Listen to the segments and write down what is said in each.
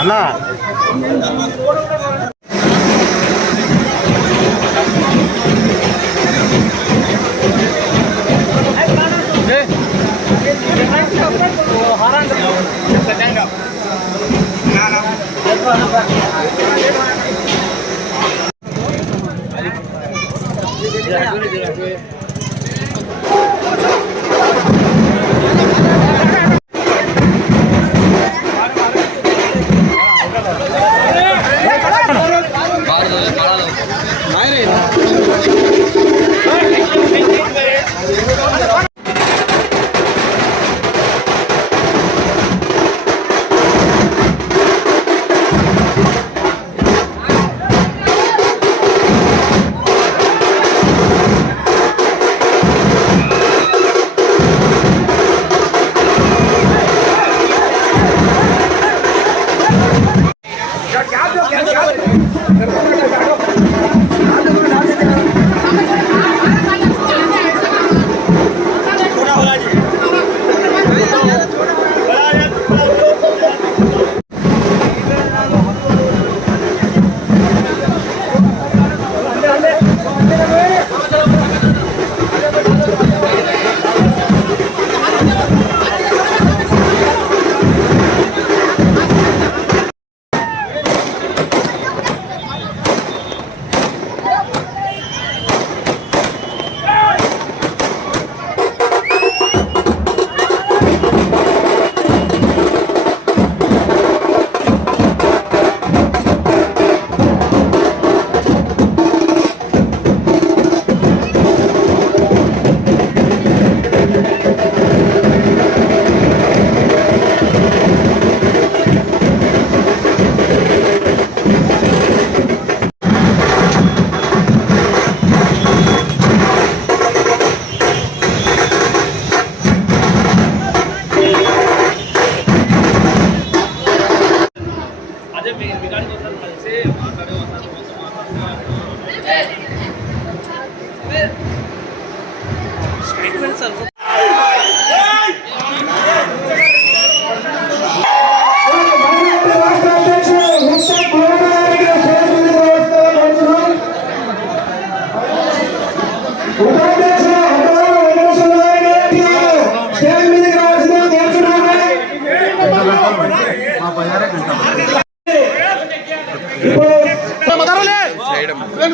అన్నా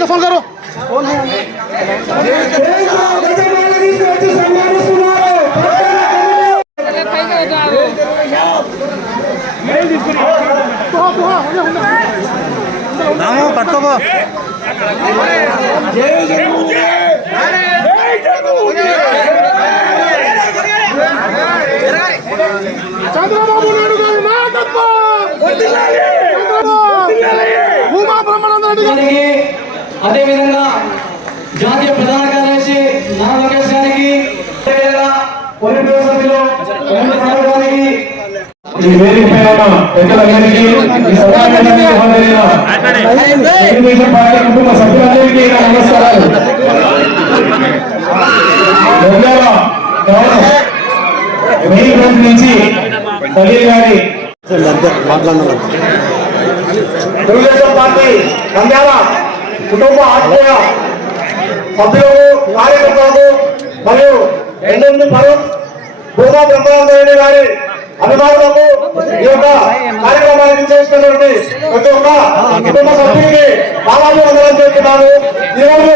फोन करो पट्टो చంద్రబాబు నాయుడు గారి నాయకత్వం భూమా బ్రహ్మానంద రెడ్డి గారికి అదేవిధంగా జాతీయ ప్రధాన కార్యదర్శి నారా లోకేష్ గారికి పొలిటికల్ సభ్యులు గారికి ఈ వేదికపై ఉన్న పెద్దలందరికీ ఈ సమావేశానికి హాజరైన తెలుగుదేశం పార్టీ కుటుంబ సభ్యులందరికీ నమస్కారాలు. మెయిన్ రోజు నుంచి ఖలీల్ గారి తెలుగుదేశం పార్టీ నంద్యాల కుటుంబ ఆత్మీయ సభ్యులకు కార్యకర్తలకు మరియు ఎన్నెన్ని పరువు భూమా బ్రహ్మానంద రెడ్డి గారి అభిమానులకు ఈ యొక్క కార్యక్రమానికి చేసినటువంటి ప్రతి ఒక్క కుటుంబ సభ్యునికి బాలాజీ వందనం చేస్తున్నాను. ఈరోజు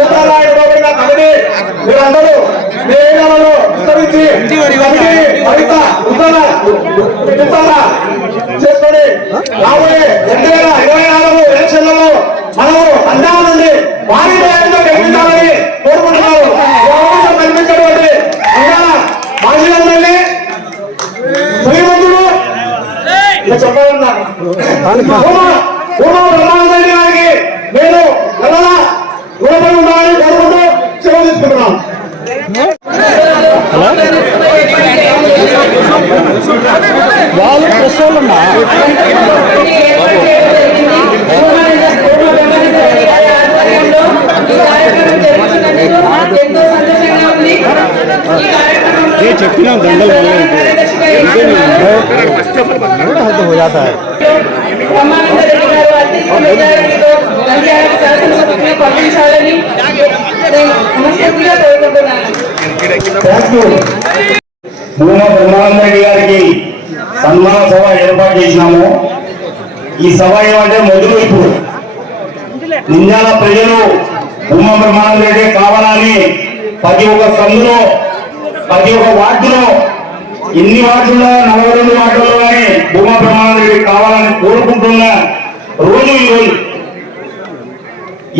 ముద్రాలయన కమిటీ మీరందరూ మీ ఏరియాలలో విస్తరించి మరింత చేసుకొని రాబోయే 2024 ఎలక్షన్లలో మనము అందాల నుండి భారీ ప్రయాణంలో గెలిపించాలని కోరుకుంటున్నారు. కల్పించినటువంటి మాజీలందరినీ శ్రీమంతుడు చెప్పాలన్నా భూమా బ్రహ్మానంద రెడ్డి గారికి నేను ఎలా రుణపడి ఉండాలని కోరుకుంటూ సెలవు తీసుకుంటున్నాను. వాళ్ళు ప్రశ్నలున్నా ఎంతో సంతోషంగా ఉంది. ఈ కార్యక్రమంలో చెప్పినా దండలు हो जाता है। బ్రహ్మానందరెడ్డి గారు అత్యధిక మెజారిటీతో నంద్యాల శాసనసభకు పంపించాలని నేను మనస్ఫూర్తిగా కోరుకుంటున్నాను. భూమా బ్రహ్మానందరెడ్డి గారికి సన్మాన సభ ఏర్పాటు చేసినాము. ఈ సభ ఏమంటే మొదలు ఇప్పుడు నింజాల ప్రజలు భూమా బ్రహ్మానందరెడ్డి కావాలని ప్రతి ఒక్క సందులో ప్రతి ఒక్క వార్డులో ఎన్ని వార్డుల్లో 42 వార్డుల్లో కానీ భూమా బ్రహ్మానందరెడ్డి కావాలని కోరుకుంటున్న రోజు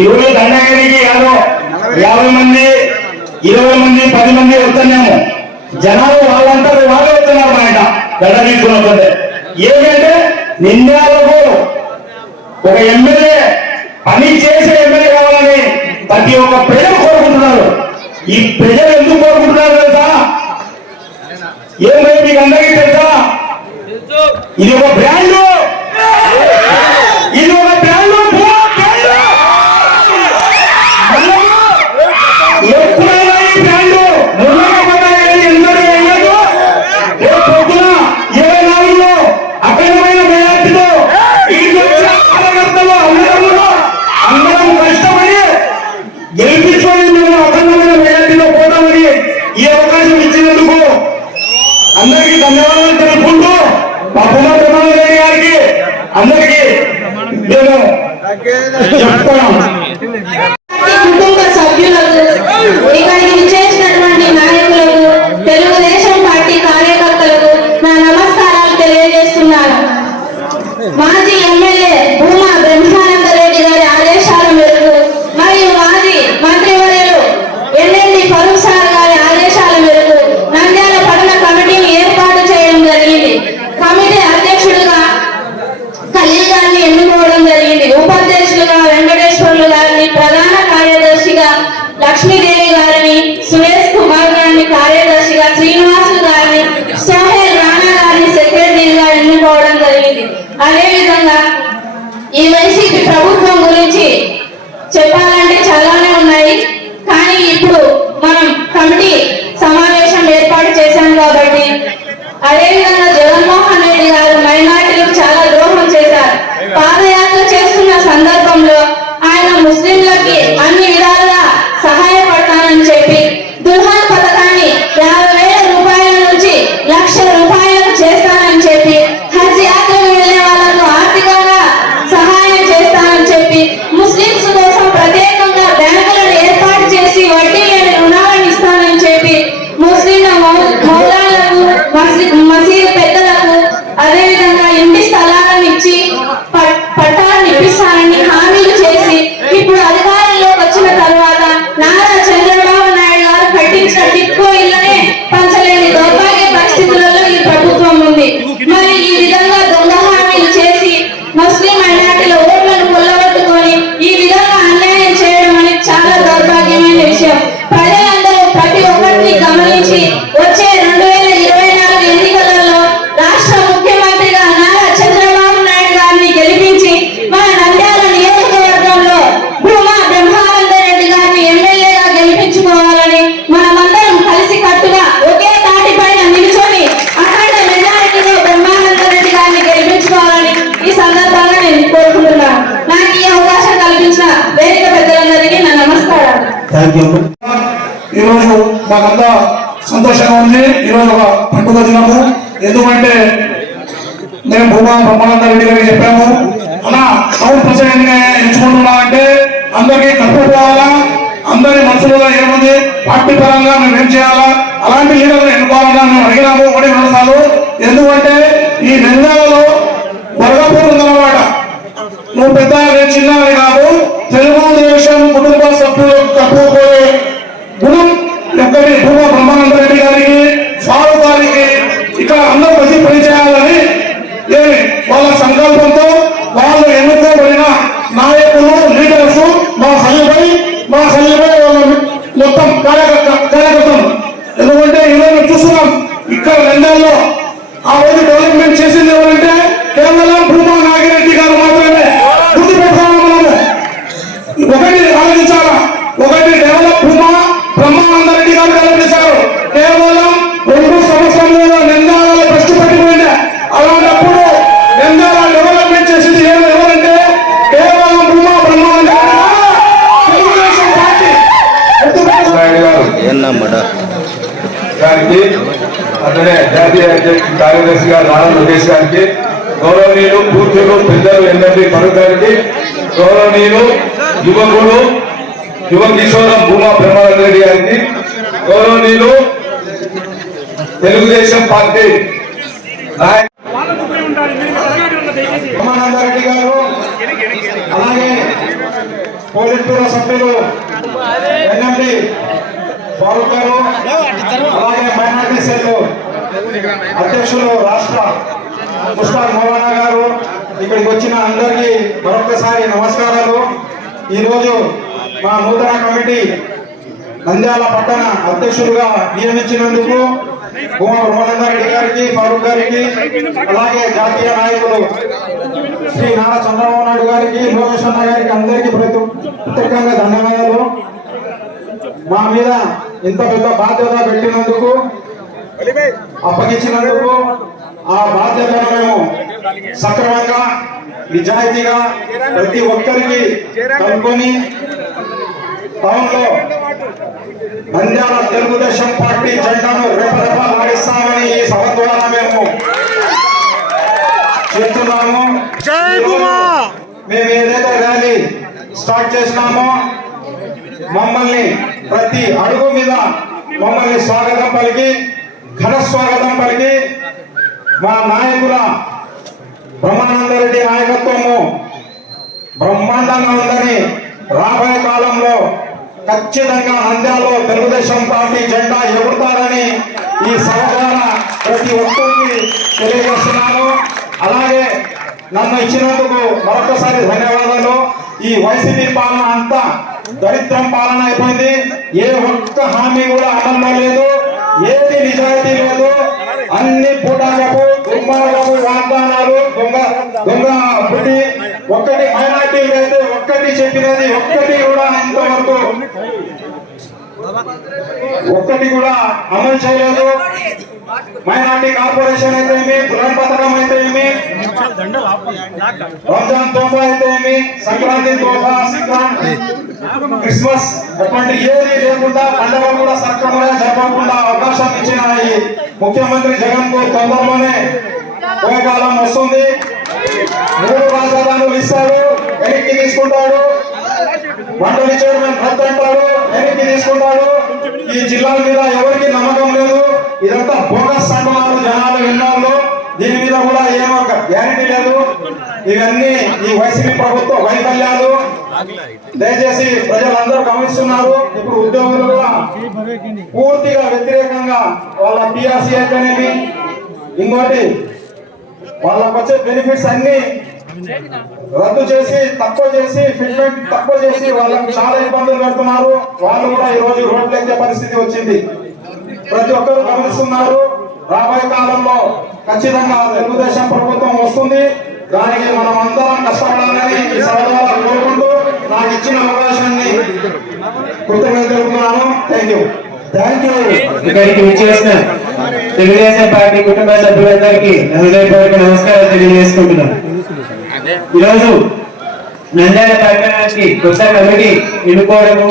ఈ రోజు దండగిరికి ఏదో 50 మంది 20 మంది 10 మంది వస్తున్నాము. జనాలు వాళ్ళంతా వాళ్ళే వస్తున్నారు. మా ఇంట దండ తీసుకుని వస్తుంటే ఏమంటే నింద్యాలకు ఒక ఎమ్మెల్యే పని చేసే ఎమ్మెల్యే కావాలని ప్రతి ఒక్క ప్రజలు కోరుకుంటున్నారు. ఈ ప్రజలు ఎందుకు కోరుకుంటున్నారు తెలుసా? ఏమైనా మీకు అందరికీ తెలుసా? ఇది ఒక బ్రాండ్, ఇది ఒక బ్రాండ్. ఎప్పుడైనా ఈ బ్రాండ్ ఎందరూ వేయదు. పొద్దున 24లో అఖండమైన మెజార్టీతో కార్యకర్తలు అందరం కష్టపడి గెలిపించుకొని మేము అఖండమైన మెజార్టీలో పోతామని ఈ అవకాశం ఇచ్చినందుకు అందరికీ ధన్యవాదాలు తెలుపుకుంటూ మా భూమా బ్రహ్మానందరెడ్డి గారికి అందరికీ నేను చెప్తున్నాను. కుటుంబ సభ్యులకు, ఇక్కడికి విచ్చేసినటువంటి నాయకులకు, తెలుగుదేశం పార్టీ కార్యకర్తలకు నా నమస్కారాలు తెలియజేస్తున్నాను. మాజీ ఎమ్మెల్యే భూమా బ్రహ్మానందరెడ్డి గారి ఆదేశాల మేరకు మరియు మాజీ మంత్రివర్యులు ఎన్ఎండి ఫరూక్ సార్ గారి ఆదేశాల మేరకు నంద్యాల పట్టణ కమిటీని ఏర్పాటు చేయడం జరిగింది. కమిటీ అధ్యక్షుడిగా ఖలీల్ గారిని ఎన్నుకోవడం జరిగింది. ఉపాధ్యక్షులుగా వెంకటేశ్వర్లు గారిని, ప్రధాన కార్యదర్శిగా లక్ష్మీదేవి గారిని, సురేష్ కుమార్ గారిని కార్యదర్శిగా, శ్రీనివాసులు గారిని, సోహెల్ రాణా గారిని సెక్రటరీగా ఎన్నుకోవడం జరిగింది. అదేవిధంగా ఈ వైసీపీ ప్రభుత్వం గురించి చెప్పాలంటే చాలానే ఉన్నాయి. కానీ ఇప్పుడు మనం కమిటీ సమావేశం ఏర్పాటు చేశాం కాబట్టి, అదేవిధంగా జగన్మోహన్ రెడ్డి గారు మైనార్టీలకు చాలా ద్రోహం చేశారు. పాదయాత్ర చేస్తున్న సందర్భంలో ఆయన ముస్లింలకి అన్ని విధాలుగా సహాయపడతానని చెప్పి దుల్హన్ పథకాన్ని 50,000 రూపాయల నుంచి 1,00,000 రూపాయలకు చేస్తానని చెప్పి, హజ్ యాత్రకు వెళ్లే వాళ్ళకు ఆర్థికంగా సహాయం చేస్తానని చెప్పి, ముస్లింస్ కోసం ప్రత్యేకంగా బ్యాంకులను ఏర్పాటు చేసి వడ్డీ లేని రుణాలను ఇస్తానని చెప్పి, ముస్లింల మౌలాలకు, మసీదు పెద్దలకు అదేవిధంగా ఇంటి స్థలాలను ఇచ్చి పట్టాలను ఇప్పిస్తానని హామీలు చేసి, ఇప్పుడు అధికారంలోకి వచ్చిన తర్వాత నారా చంద్రబాబు నాయుడు గారు కట్టించిన టిక్కో ఇళ్లనే పంచలేని దౌర్భాగ్య పరిస్థితులలో ఈ ప్రభుత్వం ఉంది. మరి ఈ విధంగా దొంగ హామీలు చేసి ముస్లిం మైనార్టీల ఓట్లను కొల్లగొట్టుకొని ఈ విధంగా అన్యాయం చేయడం అనేది చాలా దౌర్భాగ్యమైన విషయం. ప్రజలందరూ ప్రతి ఒక్కరిని గమనించి వచ్చే 2024 ఎన్నికలలో రాష్ట్ర ముఖ్యమంత్రిగా నారా చంద్రబాబు నాయుడు గారిని గెలిపించి మన నంద్యాల నియోజకవర్గంలో భూమా బ్రహ్మానందరెడ్డి గారిని ఎమ్మెల్యేగా గెలిపించుకోవాలని మనమందరం కలిసి కట్టుగా ఒకే తాటి పైన నిలుచొని అఖండ మెజారిటీలో బ్రహ్మానందరెడ్డి గారిని గెలిపించుకోవాలని ఈ సందర్భంగా నేను కోరుకుంటున్నాను. నాకు ఈ అవకాశం కల్పించిన వేదిక పెద్దలందరికీ నా నమస్కారాలు. ఈరోజు మాకంతా సంతోషంగా ఉంది. ఈరోజు ఒక పండుగ దినము. ఎందుకంటే మేము భూమా బ్రహ్మానందరెడ్డి గారికి చెప్పాము, అలా టౌన్ ప్రెసిడెంట్ గా ఎంచుకుంటున్నా అంటే అందరికీ కలుపుకోవాలా, అందరి మనసులో ఏముంది, పార్టీ పరంగా మేము ఏం చేయాలా, అలాంటి లీడర్లు ఎన్నుకోవాలని మేము అడిగినాము. 1 సార్లు. ఎందుకంటే ఈ నంద్యాలలో వర్గపూర్ ఉందన్నమాట. నువ్వు పెద్ద చిన్న అని కాదు, తెలుగుదేశం కుటుంబ సభ్యులు కప్పుకోయే గుణం ఎక్కడి భూమా బ్రహ్మానందరెడ్డి గారికి, ఫారూక్ గారికి ఇక్కడ అందరూ వచ్చి పనిచేయాలని వాళ్ళ సంకల్పంతో వాళ్ళు ఎన్నుకోబడిన నాయకులు, లీడర్స్ మా హల్లిపై వాళ్ళ మొత్తం కార్యకర్తలు. ఎందుకంటే ఈరోజు చూస్తున్నాం ఇక్కడ నంద్యాలలో ఆ రోజు డెవలప్మెంట్ చేసింది ఎవరంటే కేవలం భూమా నాగిరెడ్డి గారు మాత్రమే. గుర్తుపెట్టుకోవాలి మనము. ఒకటి ఆలోచించాలా, ఒకటి డెవలప్ భూమా బ్రహ్మానందరెడ్డి గారు డెవలప్ చేశారు. కేవలం 2 జాతీయ కార్యదర్శిగా నారా లోకేష్ గారికి, గౌరవనీయులు పూర్తులు పెద్దలు ఎన్నటి ఫరూక్ గారికి, గౌరవనీయులు యువకుడు యువ కిషోరం భూమా బ్రహ్మానంద రెడ్డి గారికి, గౌరవనీయులు తెలుగుదేశం పార్టీ బ్రహ్మానందరెడ్డి గారు, అలాగే పోలిట్ బ్యూరో సభ్యులు ఎన్ఎండి ఫారూక్ గారు, అలాగే మైనార్టీ సెల్ అధ్యక్షులు రాష్ట్ర ముస్తాక్ మౌలానా గారు, ఇక్కడికి వచ్చిన అందరికీ మరొకసారి నమస్కారాలు. ఈరోజు మా నూతన కమిటీ నంద్యాల పట్టణ అధ్యక్షులుగా నియమించినందుకు భూమా బ్రహ్మానందరెడ్డి గారికి, ఫారూక్ గారికి, అలాగే జాతీయ నాయకులు శ్రీ నారా చంద్రబాబు నాయుడు గారికి, లోకేష్ అన్న గారికి అందరికీ ప్రత్యేకంగా ధన్యవాదాలు. మా మీద ఇంత పెద్ద బాధ్యత పెట్టినందుకు, అప్పగించినందుకు, ఆ బాధ్యతను మేము సక్రమంగా నిజాయితీగా ప్రతి ఒక్కరికి కనుక్కొని టౌన్ లో నంద్యాల తెలుగుదేశం పార్టీ జెండాను రెపరెపలాడిస్తామని ఈ సభ ద్వారా మేము చెప్తున్నాము. మేము ఏదైతే ర్యాలీ స్టార్ట్ చేసినామో మమ్మల్ని ప్రతి అడుగు మీద మమ్మల్ని స్వాగతం పలికి, ఘన స్వాగతం పలికి, మా నాయకుల బ్రహ్మానందరెడ్డి నాయకత్వము బ్రహ్మాండంగా ఉందని, రాబోయే కాలంలో ఖచ్చితంగా నంద్యాలలో తెలుగుదేశం పార్టీ జెండా ఎగురుతారని ఈ సభ ద్వారా ప్రతి ఒక్కరికి తెలియజేస్తున్నాను. అలాగే నన్ను ఇచ్చినందుకు మరొకసారి ధన్యవాదాలు. ఈ వైసీపీ పాలన అంతా దరిద్రం పాలన అయిపోయింది. ఏ ఒక్క హామీ కూడా అమల్లో లేదు, ఏది నిజాయితీ లేదు. అన్ని పూటాలకు దుర్మార్గపు వాగ్దానాలు, దొంగ బుద్ధి. ఒక్కటి మైనార్టీలు అయితే ఒక్కటి చెప్పినది ఒక్కటి కూడా ఇంతవరకు ఒక్కటి కూడా అమలు చేయలేదు. మైనార్టీ కార్పొరేషన్ అయితే ఏమి, పురాణ పథకం అయితే ఏమి, రంజాన్ తోఫా అయితే ఏమి, సంక్రాంతి తోఫా, క్రిస్మస్ అటువంటి ఏది లేకుండా పండుగ కూడా సక్రమంగా జరపకుండా అవకాశం ఇచ్చిన ఈ ముఖ్యమంత్రి జగన్ కు తొందరలోనే పోయే కాలం వస్తుంది. 3 రాజధానులు ఇస్తాడు, వెనక్కి తీసుకుంటాడు. మండలి చైర్మన్ రద్దు అంటాడు, వెనక్కి తీసుకుంటాడు. ఈ జిల్లాల మీద ఎవరికి నమ్మకం లేదు. ఇదంతా బోగస్ అంటున్నారు జనాలు విన్నాళ్ళు. దీని మీద కూడా ఏమో గ్యారంటీ లేదు. ఇవన్నీ ఈ వైసీపీ ప్రభుత్వ వైఫల్యాలు. దయచేసి ప్రజలందరూ గమనిస్తున్నారు. ఇప్పుడు ఉద్యోగులు కూడా పూర్తిగా వ్యతిరేకంగా వాళ్ళ పిఆర్సీ అయితేనేమి, ఇంకోటి వాళ్ళకు వచ్చే బెనిఫిట్స్ అన్ని రద్దు చేసి, తక్కువ చేసి, ఫిట్మెంట్ తక్కువ చేసి వాళ్ళకు చాలా ఇబ్బందులు పెడుతున్నారు. వాళ్ళు కూడా ఈ రోజు రోడ్లు ఎక్కే పరిస్థితి వచ్చింది. ప్రతి ఒక్కరు గమనిస్తున్నారు. రాబోయే కాలంలో ఖచ్చితంగా తెలుగుదేశం ప్రభుత్వం వస్తుంది. దానికి మనం అందరం కష్టపడాలని ఈ సభ ద్వారా కోరుకుంటూ నాకు ఇచ్చిన అవకాశాన్ని కృతజ్ఞతలు తెలుపుతున్నాను. Thank you. ఇక్కడికి విచ్చేసిన తెలుగుదేశం పార్టీ కుటుంబ సభ్యులందరికీ హృదయపూర్వక నమస్కారాలు తెలియజేసుకుంటున్నాను. ఈరోజు నంద్యాల పట్టణానికి కొత్త కమిటీ ఎన్నుకోవడము,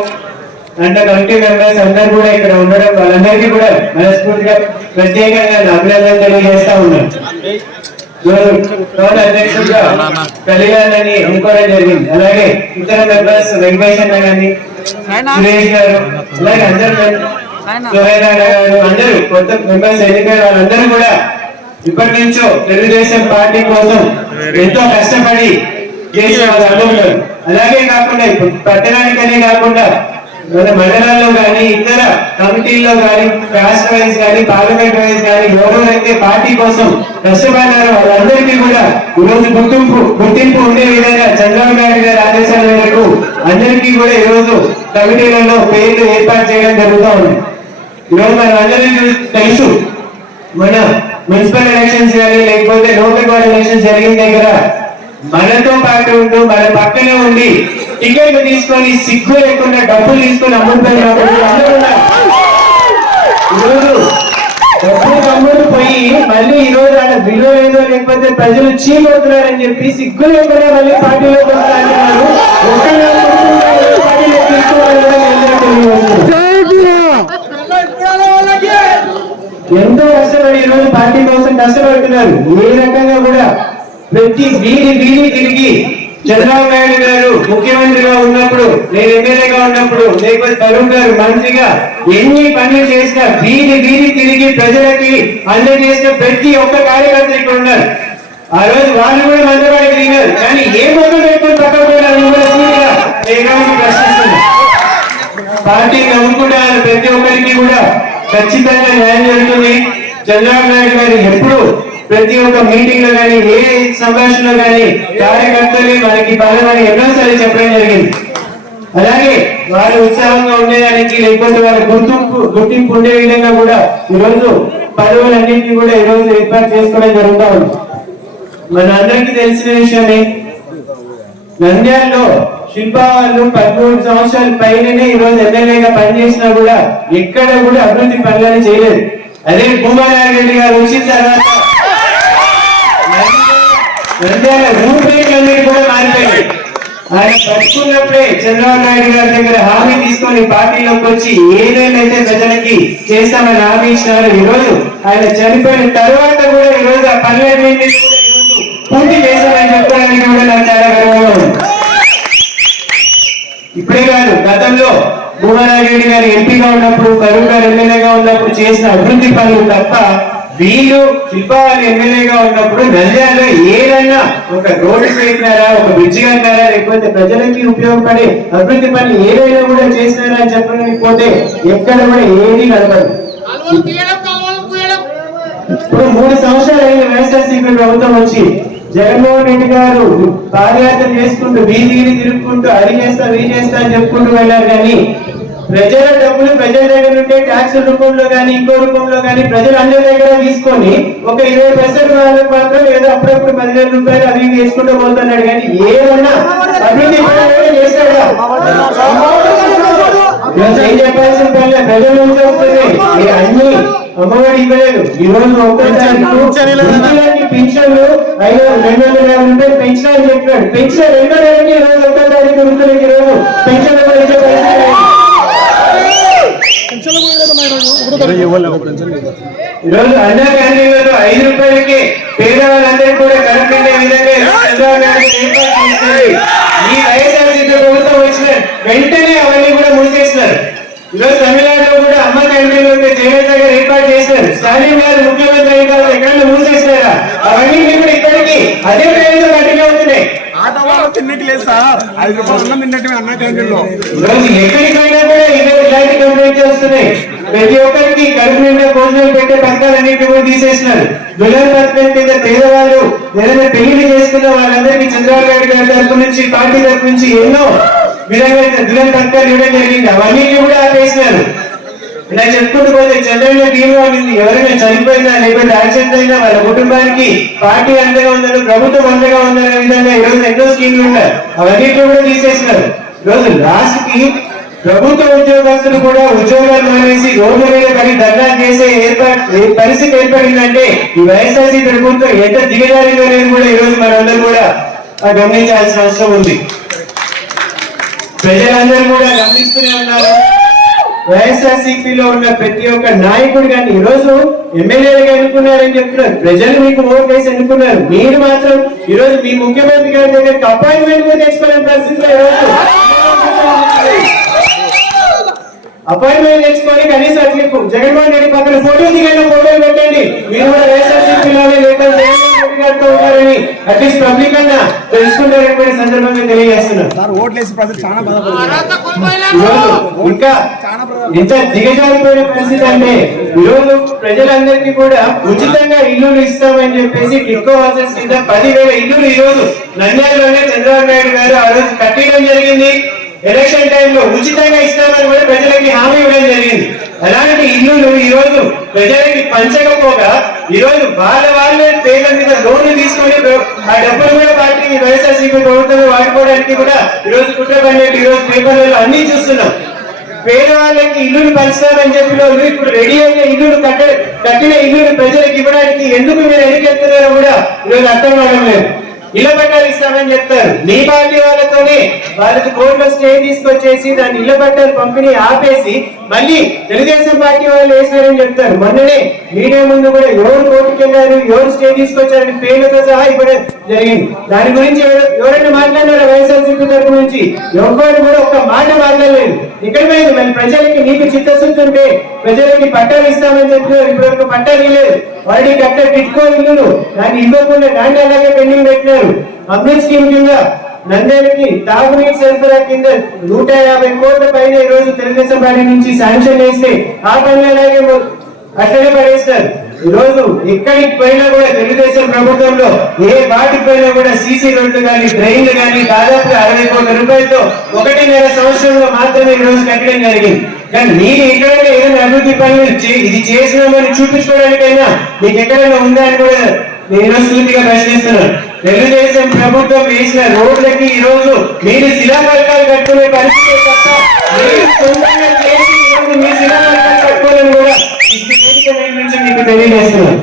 అంటే కమిటీ మెంబర్స్ అందరూ కూడా ఇక్కడ ఉండడం, వాళ్ళందరికీ కూడా మనస్ఫూర్తిగా ప్రత్యేకంగా అభినందనలు తెలియజేస్తా ఉన్నాను. టౌన్ అధ్యక్షుడిగా కలిగాలని ఎన్నుకోవడం జరిగింది. అలాగే ఇతర మెంబర్స్ వెంకటేష్ అన్న గాని, సురేష్ గారు, అలాగే అందరూ సోహెల్ అన్న గారు, అందరూ కొత్త మెంబర్స్ ఎన్నికైన వాళ్ళందరూ కూడా ఇప్పటి నుంచో తెలుగుదేశం పార్టీ కోసం ఎంతో కష్టపడి చేసిన వాళ్ళు అనుకుంటారు. అలాగే కాకుండా పట్టణానికనే కాకుండా మన మండలాల్లో కానీ, ఇతర కమిటీల్లో కానీ, రాష్ట్ర వైజ్ కానీ, పార్లమెంట్ వైజ్ కానీ ఎవరైతే పార్టీ కోసం కష్టపడ్డారో వాళ్ళందరికీ కూడా ఈరోజు గుర్తింపు ఉండే విధంగా చంద్రబాబు నాయుడు గారి ఆదేశాల మేరకు అందరికీ కూడా ఈరోజు కమిటీలలో పేర్లు ఏర్పాటు చేయడం జరుగుతూ ఉంది. ఈరోజు మన అందరికీ తెలుసు, మన మున్సిపల్ ఎలక్షన్స్ కానీ లేకపోతే లోకల్ బాడీ ఎలక్షన్స్ జరిగిన దగ్గర మనతో పాటు ఉంటూ మన పక్కనే ఉండి టికెట్లు తీసుకొని సిగ్గు లేకుండా డబ్బులు తీసుకొని అమ్ముతారు. ఈరోజు డబ్బులు అమ్ముడు పోయి మళ్ళీ ఈరోజు అక్కడ విలువ లేదో లేకపోతే ప్రజలు చీమవుతున్నారని చెప్పి సిగ్గు లేకుండా మళ్ళీ పార్టీలో అంటున్నారు. ఎంతో కష్టపడి కూడా ఈ రోజు పార్టీ కోసం కష్టపడుతున్నారు. ఏ రకంగా కూడా ప్రతి వీధి తిరిగి చంద్రబాబు నాయుడు గారు ముఖ్యమంత్రిగా ఉన్నప్పుడు, నేను ఎమ్మెల్యేగా ఉన్నప్పుడు, లేకపోతే తరుణ్ గారు మంత్రిగా ఎన్ని పనులు చేసినా వీధి తిరిగి ప్రజలకి అందజేసిన ప్రతి ఒక్క కార్యకర్త ఇక్కడ ఉన్నారు. ఆ రోజు వాళ్ళు కూడా మందవాడి తిరిగారు, కానీ ఏ మొదలు పెట్టుకుని పక్కన ప్రశ్నిస్తున్నారు. పార్టీ నమ్ముకుంటారు ప్రతి ఒక్కరికి కూడా ఖచ్చితంగా న్యాయం జరుగుతుంది. చంద్రబాబు నాయుడు గారు ఎప్పుడు ప్రతి ఒక్క మీటింగ్ లో కానీ ఏ సంభాషణలో కానీ కార్యకర్తలు మనకి పాల్గొని ఎన్నోసార్లు చెప్పడం జరిగింది. అలాగే వాళ్ళు ఉత్సాహంగా ఉండేదానికి, లేకపోతే వాళ్ళ గుర్తింపు ఉండే విధంగా కూడా ఈరోజు పదవులన్నింటినీ కూడా ఈరోజు ఏర్పాటు చేసుకోవడం జరుగుతూ ఉంది. మన అందరికీ తెలిసిన విషయమే, నంద్యాలలో శిల్ప వాళ్ళు 13 సంవత్సరాల పైననే ఈరోజు ఎమ్మెల్యేగా పనిచేసినా కూడా ఎక్కడ కూడా అభివృద్ధి పనులను చేయలేదు. అదే భూమానాయుడు గారు వచ్చిన తర్వాత నంద్యాల రూపురేఖలన్నిటి కూడా మారిపోయింది. ఆయన పట్టుకున్నప్పుడే చంద్రబాబు నాయుడు గారి దగ్గర హామీ తీసుకొని పార్టీలోకి వచ్చి ఏదైతే ప్రజలకి చేస్తామని హామీ ఇచ్చినారు. ఈరోజు ఆయన చనిపోయిన తర్వాత కూడా ఈరోజు ఆ పనులన్నింటినీ కూడా ఈరోజు పూర్తి చేస్తామని చెప్పడానికి కూడా నాకు చాలా గర్వంగా ఉంది. ఇప్పుడే కాదు, గతంలో భూమానాయుడు గారు ఎంపీగా ఉన్నప్పుడు, తరుణ్ గారు ఎమ్మెల్యేగా ఉన్నప్పుడు చేసిన అభివృద్ధి పనులు తప్ప వీళ్ళు శిల్పాలు ఎమ్మెల్యేగా ఉన్నప్పుడు నంద్యాలలో ఏదైనా ఒక రోడ్డు పెట్టినారా, ఒక బ్రిడ్జ్ కట్టినారా, లేకపోతే ప్రజలకి ఉపయోగపడే అభివృద్ధి పనులు ఏదైనా కూడా చేసినారా అని చెప్పకపోతే ఎక్కడ కూడా ఏది కలపదు. ఇప్పుడు 3 సంవత్సరాలు అయిన వైఎస్ఆర్సీపీ ప్రభుత్వం వచ్చి జగన్మోహన్ రెడ్డి గారు పాదయాత్ర చేసుకుంటూ వీధి తిరుగుకుంటూ అది చేస్తా అని చెప్పుకుంటూ వెళ్ళారు. కానీ ప్రజల డబ్బులు ప్రజల దగ్గర ఉంటే ట్యాక్స్ రూపంలో కానీ ఇంకో రూపంలో కానీ ప్రజలు అందరి దగ్గర తీసుకొని ఒక 20% వాళ్ళకి మాత్రం ఏదో అప్పుడప్పుడు 10,000 రూపాయలు అవి వేసుకుంటూ పోతున్నాడు. కానీ ఏమన్నా అభివృద్ధి చేస్తాడా? ఏం చెప్పాల్సిన పని ప్రజల నుంచి వస్తుంది. అన్ని అమ్మఒడి ఇవ్వలేదు. ఈ రోజు ఒక్కసారి పెన్షన్లు 250 రూపాయలు పెంచినారని చెప్పాడు. పెంచిన 2 నెలలకి ఈ రోజు ఒక్కసారి వృద్ధులకి ఈ రోజు పెన్షన్ ఇచ్చే పరిస్థితి. ఈరోజు అన్నా క్యాంటీన్లలో 5 రూపాయలకి పేదవాళ్ళందరూ కూడా కరెంట్ ఉండే విధంగా ఈ వైఎస్ఆర్సీపీ ప్రభుత్వం వచ్చిన వెంటనే అవన్నీ కూడా మూసేసినారు. ఈరోజు తమిళనాడులో కూడా అమ్మ క్యాంటీన్లు జయలలిత గారు ఏర్పాటు చేశారు. స్టాలిన్ గారు ముఖ్యమంత్రి అయిన తర్వాత ఎక్కడైనా మూసేసినారా? అవన్నీ కూడా ఇప్పటికీ అదే పేరుతో కంటిన్యూ అవుతున్నాయి. ఎక్కడికైనా కూడా ఇలాంటి కంప్లైంట్స్ వస్తున్నాయి. ప్రతి ఒక్కరికి కడుపు నిండా భోజనాలు పెట్టే పథకాలన్నింటి కూడా తీసేసినారు. దులాన్ పథకం కింద పేదవాళ్ళు ఏదైనా పెళ్లి చేసుకున్న వాళ్ళందరికీ చంద్రబాబు నాయుడు గారి తరఫు నుంచి, పార్టీ తరఫు నుంచి ఎన్నో విధంగా దులాన్ పథకాలు ఇవ్వడం జరిగింది. అవన్నీ కూడా ఆపేసినారు. ఇలా చెప్పుకుంటూ పోతే చంద్రబాబు టీంగా ఉంది. ఎవరైనా చనిపోయినా లేకపోతే యాక్సిడెంట్ అయినా వాళ్ళ కుటుంబానికి పార్టీ అండగా ఉందని, ప్రభుత్వం అండగా ఉందనే విధంగా ఈరోజు ఎన్నో స్కీమ్లు ఉన్నాయి. అవన్నింటినీ కూడా తీసేసినారు. ఈరోజు లాస్ట్ కి ప్రభుత్వ ఉద్యోగస్తులు కూడా ఉద్యోగాలు మానేసి రోడ్ల మీద పడి ధర్నా చేసే పరిస్థితి ఏర్పడిందంటే ఈ వైఎస్ఆర్సీపీ ప్రభుత్వం ఎంత దిగజారిందో అనేది కూడా ఈరోజు మనందరూ కూడా గమనించాల్సిన అవసరం ఉంది. ప్రజలందరూ కూడా గమనిస్తూనే ఉన్నారు. వైఎస్ఆర్సీపీలో ఉన్న ప్రతి ఒక్క నాయకుడు కానీ ఈరోజు ఎమ్మెల్యేలుగా ఎన్నుకున్నారని చెప్తున్నారు. ప్రజలు మీకు ఓటు వేసి ఎన్నుకున్నారు. మీరు మాత్రం ఈరోజు మీ ముఖ్యమంత్రి గారి దగ్గరికి అపాయింట్మెంట్ కూడా తెచ్చుకోలేని పరిస్థితిలో అపాయింట్మెంట్ తెచ్చుకొని కనీసం అట్లా జగన్మోహన్ రెడ్డి పక్కన ఫోటో దిగండి, ఫోటోలు పెట్టండి. మీరు కూడా వైఎస్ఆర్సీపీలోనే లేకపోతే జగన్మోహన్ రెడ్డి గారితో ఉంటారని అట్లీస్ట్ పబ్లిక్ అన్నా తెలుసుకుంటారని కూడా సందర్భంగా తెలియజేస్తున్నారు. ఇంకా ఇంత దిగజారిపోయిన పరిస్థితి అంటే ఈరోజు ప్రజలందరికీ కూడా ఉచితంగా ఇల్లులు ఇస్తామని చెప్పేసి టిక్కో హౌసెస్ కింద 10,000 ఇల్లులు ఈరోజు నంద్యాలలోనే చంద్రబాబు నాయుడు గారు ఆ రోజు కట్టడం జరిగింది. ఎలక్షన్ టైంలో ఉచితంగా ఇస్తామని కూడా ప్రజలకి హామీ ఇవ్వడం జరిగింది. అలాంటి ఇల్లులు ఈ రోజు ప్రజలకి పంచకపోగా ఈరోజు వాళ్ళే పేర్ల మీద లోన్లు తీసుకొని ఆ డబ్బులు కూడా పార్టీ వైఎస్ఆర్సీపీ ప్రభుత్వం వాడుకోవడానికి కూడా ఈరోజు కుట్ర పడినట్టు ఈరోజు పేపర్లలో అన్ని చూస్తున్నాం. పేదవాళ్ళకి ఇల్లులు పంచుతామని చెప్పి వాళ్ళు ఇప్పుడు రెడీ అయిన ఇల్లులు కట్టిన ఇల్లులు ప్రజలకు ఇవ్వడానికి ఎందుకు మీరు ఎన్నికెళ్తున్నారో కూడా ఈరోజు అర్థం కావడం లేదు. ఇళ్ల పట్టాలు ఇస్తామని చెప్తారు. మీ పార్టీ వాళ్ళతోనే వాళ్ళకి కోర్టులో స్టే తీసుకొచ్చేసి దాన్ని ఇళ్ల పట్టాలు పంపిణీ ఆపేసి మళ్ళీ తెలుగుదేశం పార్టీ వాళ్ళు వేసినారని చెప్తారు. మొన్ననే మీడియా ముందు కూడా ఎవరు కోర్టుకు వెళ్ళారు, ఎవరు స్టే తీసుకొచ్చారని పేర్లతో సహా ఇప్పుడు జరిగింది. దాని గురించి ఎవరైనా మాట్లాడినారా వైఎస్ఆర్సీపీ తరపు నుంచి? ఎవరు కూడా ఒక్క మాట మాట్లాడలేదు. ఇక్కడ పోయింది మరి ప్రజలకి నీకు చిత్తశుద్ధి ఉంటే ప్రజలకి పట్టాలు ఇస్తామని చెప్పినారు, ఇప్పటివరకు పట్టాలు ఇవ్వలేదు. వాడి కట్ట టిట్కో ఇల్లులు దాన్ని ఇవ్వకుండా దాన్ని అలాగే పెండింగ్ పెట్టినారు. అమృత్ స్కీమ్ కింద నంద్యాలకి తాగునీటి సరఫరా కింద 150 కోట్ల పైన ఈ రోజు తెలుగుదేశం పార్టీ నుంచి శాంక్షన్ చేస్తే ఆ పనులు అలాగే అట్లనే పడేస్తారు. ఈ రోజు ఎక్కడికి పోయినా కూడా తెలుగుదేశం ప్రభుత్వంలో ఏ వాటికి పోయినా కూడా సీసీ రోడ్లు కానీ డ్రైన్లు కానీ దాదాపు 60 కోట్ల రూపాయలతో 1.5 సంవత్సరంలో మాత్రమే ఈ రోజు కట్టడం జరిగింది. కానీ మీరు ఎక్కడైనా ఏదైనా అభివృద్ధి పనులు ఇది చేసినామని చూపించుకోవడానికైనా మీకు ఎక్కడైనా ఉందా అని కూడా నేను సూటిగా ప్రశ్నిస్తున్నాను. తెలుగుదేశం ప్రభుత్వం వేసిన రోడ్లకి ఈ రోజు మీరు శిలాఫలకాలు కట్టుకునే పరిస్థితి తప్ప మీరు సొంతంగా చేసి ఈ రోజు మీ శిలాఫలకాలు కట్టుకోవాలని కూడా నుంచి మీకు తెలియజేస్తున్నాను.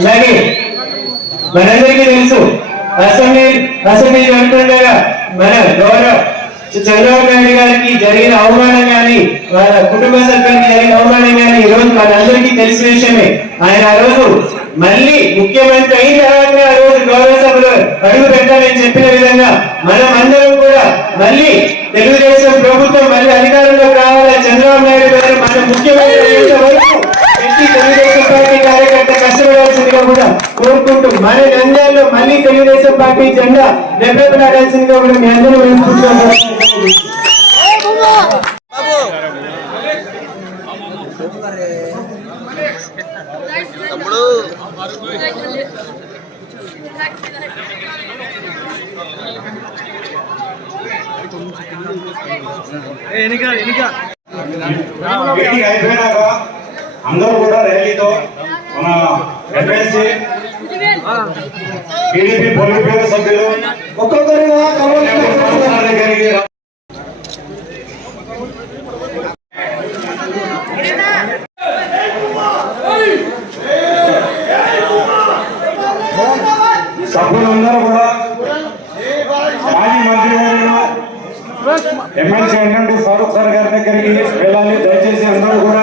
అలాగే మనందరికీ తెలుసు అసెంబ్లీ వెళ్తుండగా మన గౌరవ చంద్రబాబు నాయుడు గారికి జరిగిన అవమానం కానీ వాళ్ళ కుటుంబ సభ్యులకి జరిగిన అవమానం కానీ ఈ రోజు మనందరికీ తెలిసిన విషయమే. ఆయన ఆ రోజు మళ్ళీ ముఖ్యమంత్రి అయిన తర్వాత ఆ రోజు గౌరవ సభలో అడుగు పెట్టాలని చెప్పిన విధంగా మనం అందరం కూడా మళ్ళీ తెలుగుదేశం ప్రభుత్వం మళ్ళీ అధికారంలో రావాలని చంద్రబాబు నాయుడు గారు మన ముఖ్యమంత్రి అయ్యేంత వరకు తెలుగుదేశం పార్టీ కార్యకర్త కష్టపడాల్సిందిగా కూడా కోరుకుంటూ మన నంద్యాలలో మళ్ళీ తెలుగుదేశం పార్టీ జెండా రెప్పలాడాల్సిందిగా కూడా మీ అందరూ వేసుకుంటున్నాం. మీటింగ్ అయిపోయినాక అందరూ కూడా ర్యాలీతో మన ఎమ్మెల్సీ టీడీపీ పొలిట్ బ్యూరో సభ్యులు ఒక్కొక్కరిగా దగ్గరికి సభ్యులందరూ కూడా మాజీ మంత్రి గారు ఎమ్మెల్సీ ఏంటంటే ఫారూక్ సార్ గారి దగ్గరికి వెళ్ళాలి. దయచేసి అందరూ కూడా